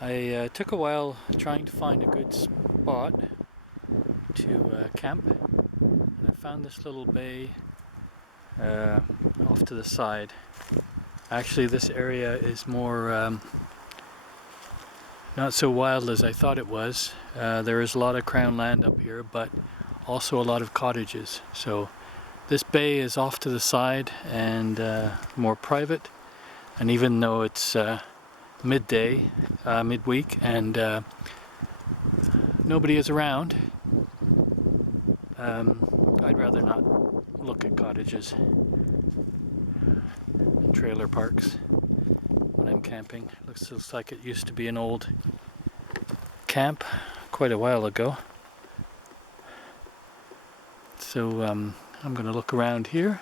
I took a while trying to find a good spot to camp, and I found this little bay off to the side. Actually, this area is more not so wild as I thought it was. There is a lot of crown land up here, but also a lot of cottages. So this bay is off to the side and more private, and even though it's midday, midweek, and nobody is around, I'd rather not look at cottages and trailer parks when I'm camping. Looks like it used to be an old camp quite a while ago. So I'm going to look around here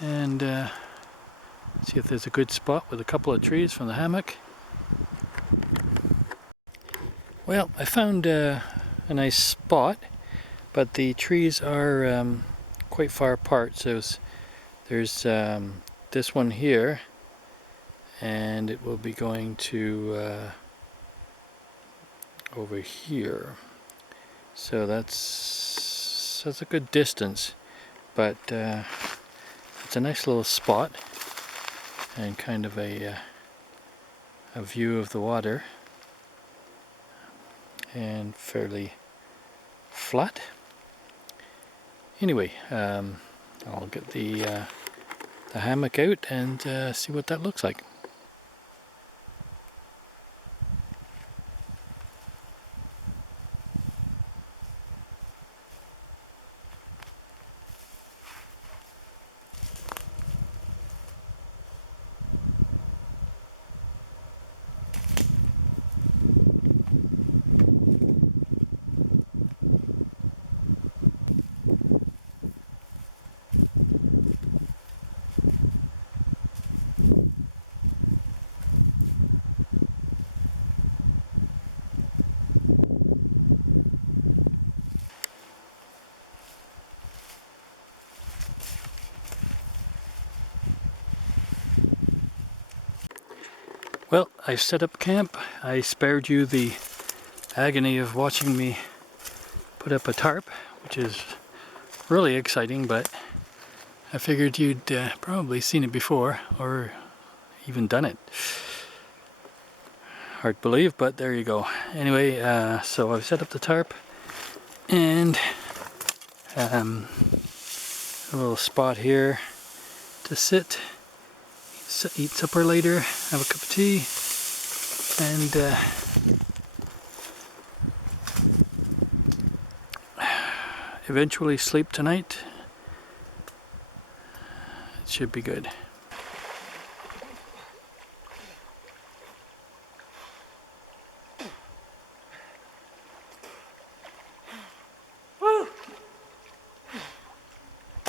and see if there's a good spot with a couple of trees from the hammock. Well, I found a nice spot, but the trees are quite far apart. So there's this one here, and it will be going to over here. So that's a good distance, but it's a nice little spot and kind of a view of the water, and fairly flat. Anyway, I'll get the hammock out and see what that looks like. Well, I've set up camp. I spared you the agony of watching me put up a tarp, which is really exciting, but I figured you'd probably seen it before or even done it. Hard to believe, but there you go. Anyway, so I've set up the tarp and a little spot here to sit, eat supper later, have a cup of tea, and eventually sleep tonight. It should be good.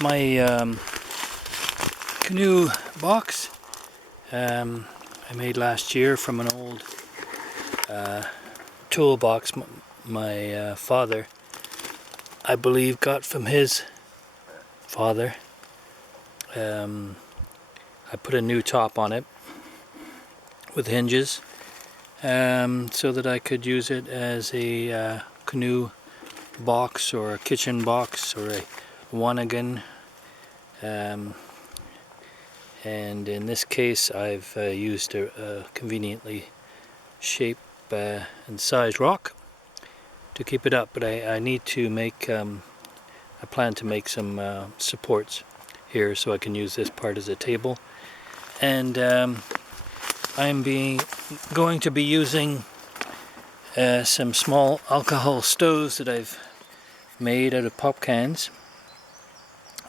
My canoe box I made last year from an old toolbox my father, I believe, got from his father. I put a new top on it with hinges so that I could use it as a canoe box or a kitchen box or a wanigan. And in this case I've used a conveniently shaped and sized rock to keep it up, but I need to make, I plan to make some supports here so I can use this part as a table. And I'm going to be using some small alcohol stoves that I've made out of pop cans.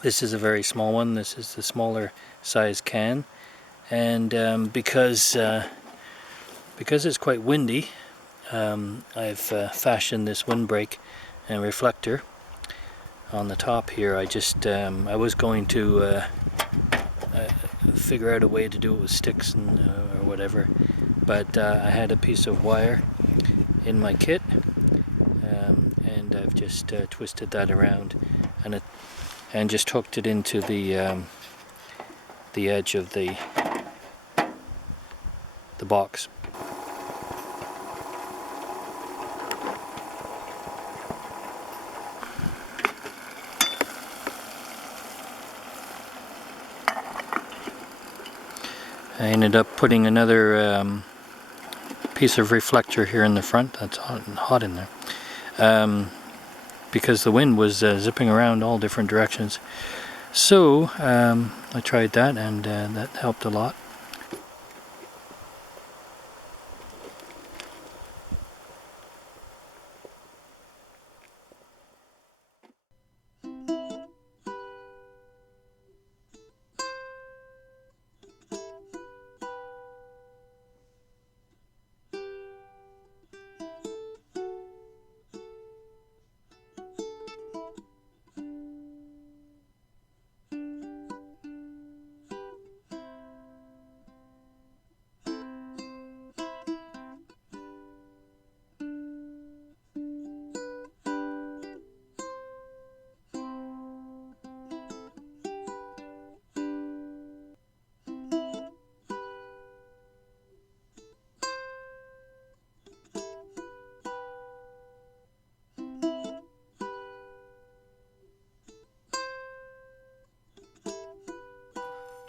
This is a very small one. This is the smaller size can, and because it's quite windy, I've fashioned this windbreak and reflector on the top here. I was going to figure out a way to do it with sticks and or whatever, but I had a piece of wire in my kit, and I've just twisted that around and just hooked it into the edge of the box. I ended up putting another piece of reflector here in the front. That's hot in there. Because the wind was zipping around all different directions. So I tried that, and that helped a lot.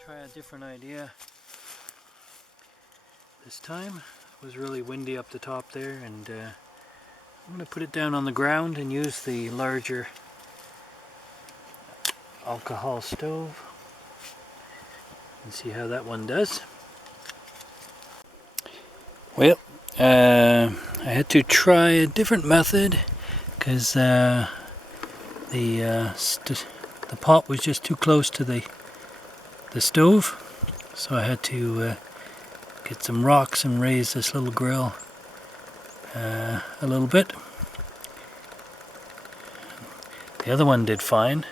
Try a different idea. This time it was really windy up the top there, and I'm going to put it down on the ground and use the larger alcohol stove and see how that one does. Well, I had to try a different method because the pot was just too close to the stove, so I had to get some rocks and raise this little grill a little bit. The other one did fine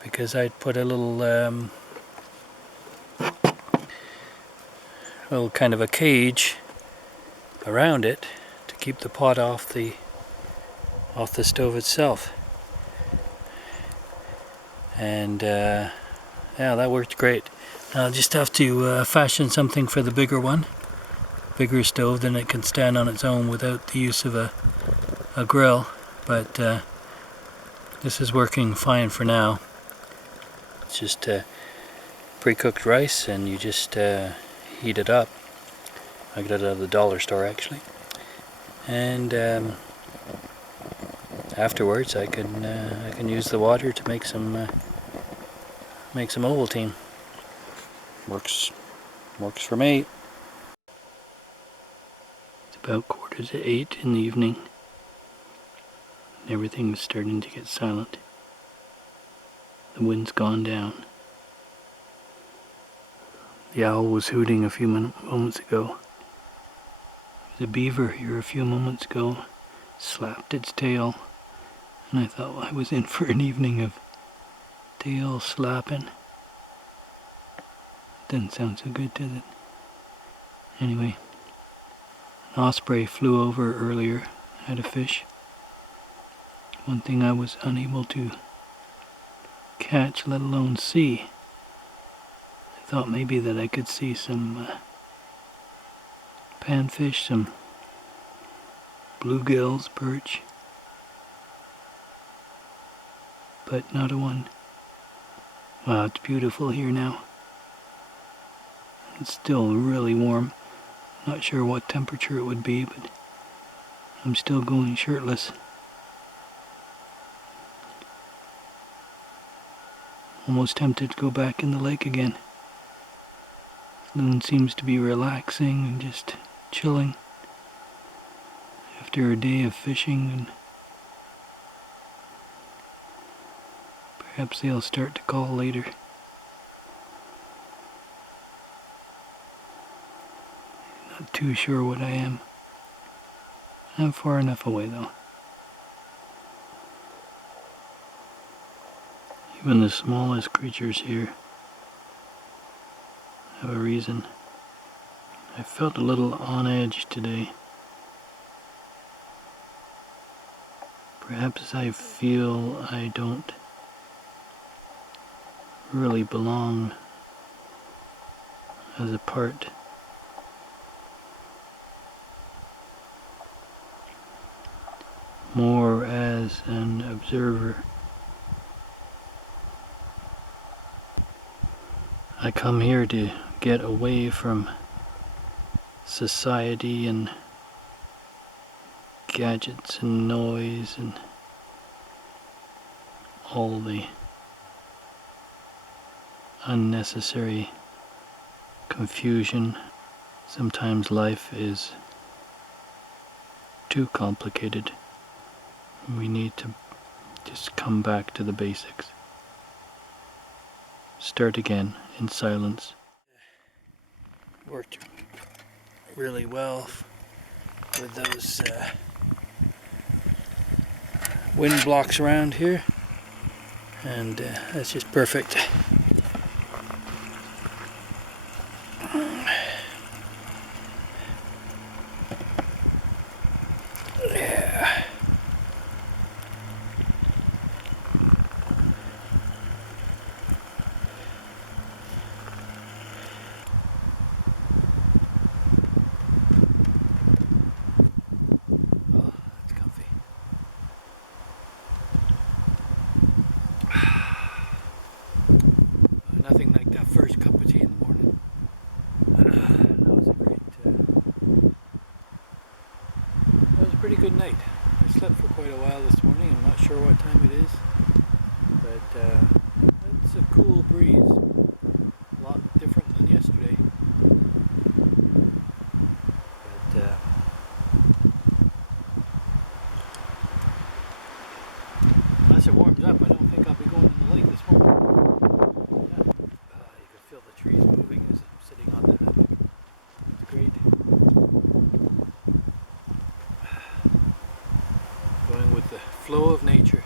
because I'd put a little kind of a cage around it to keep the pot off the stove itself, and yeah, that worked great. Now I'll just have to fashion something for the bigger one, bigger stove, then it can stand on its own without the use of a grill, but this is working fine for now. It's just pre-cooked rice, and you just heat it up. I got it out of the dollar store actually, and afterwards I can use the water to make some Ovaltine. Works for me. It's about 7:45 in the evening. Everything's starting to get silent. The wind's gone down. The owl was hooting a few moments ago. The beaver here a few moments ago slapped its tail, and I thought I was in for an evening of tail slapping. Didn't sound so good, did it? Anyway, an osprey flew over earlier, had a fish. One thing I was unable to catch, let alone see. I thought maybe that I could see some panfish, some bluegills, perch, but not a one. Wow, it's beautiful here now. It's still really warm. Not sure what temperature it would be, but I'm still going shirtless. Almost tempted to go back in the lake again. The moon seems to be relaxing and just chilling after a day of fishing, and perhaps they'll start to call later. Not too sure what I am. I'm far enough away though. Even the smallest creatures here have a reason. I felt a little on edge today. Perhaps I feel I don't really belong as a part. More as an observer. I come here to get away from society and gadgets and noise and all the unnecessary confusion. Sometimes life is too complicated. We need to just come back to the basics. Start again in silence. Worked really well with those wind blocks around here, and that's just perfect. Yeah. Oh, that's comfy. Nothing like that first cup of tea in the morning. That was a pretty good night. I slept for quite a while this morning. I'm not sure what time it is, but it's a cool breeze. A lot different than yesterday. But unless it warms up, I don't think I'll be going in the lake this morning. Yeah. You can feel the trees moving as I'm sitting on the hammock. It's great. Going with the flow of nature.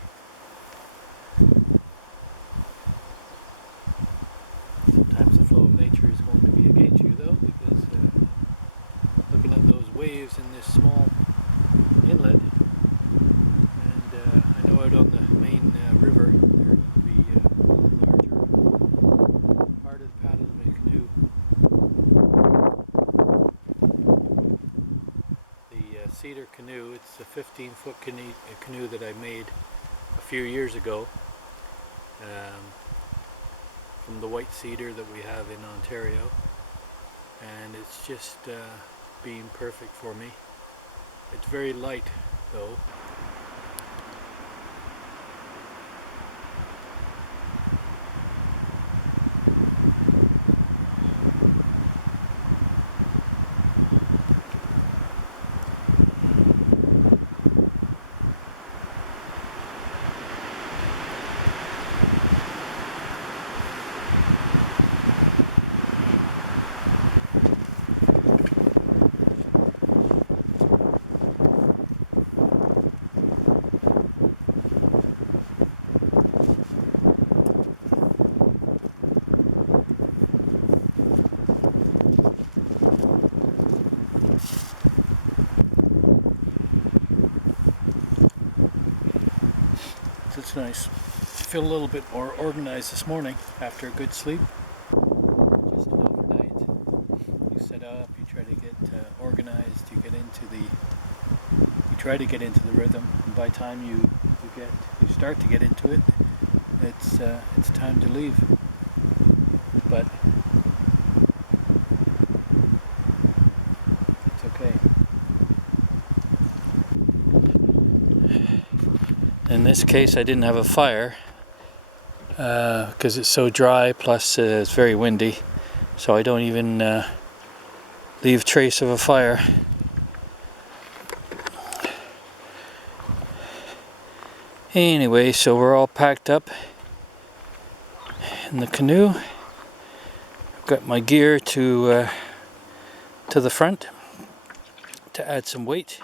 Sometimes the flow of nature is going to be against you though, because looking at those waves in this small inlet, and I know out on the main river there will be a larger part of the paddle of a canoe. The cedar canoe, it's a 15-foot canoe that I made a few years ago from the white cedar that we have in Ontario, and it's just been perfect for me. It's very light though. It's nice. I feel a little bit more organized this morning after a good sleep. Just an overnight. You set up, you try to get organized, you try to get into the rhythm, and by the time you start to get into it, it's time to leave. But it's okay. In this case, I didn't have a fire because it's so dry, plus it's very windy, so I don't even leave trace of a fire. Anyway, so we're all packed up in the canoe. I've got my gear to the front to add some weight.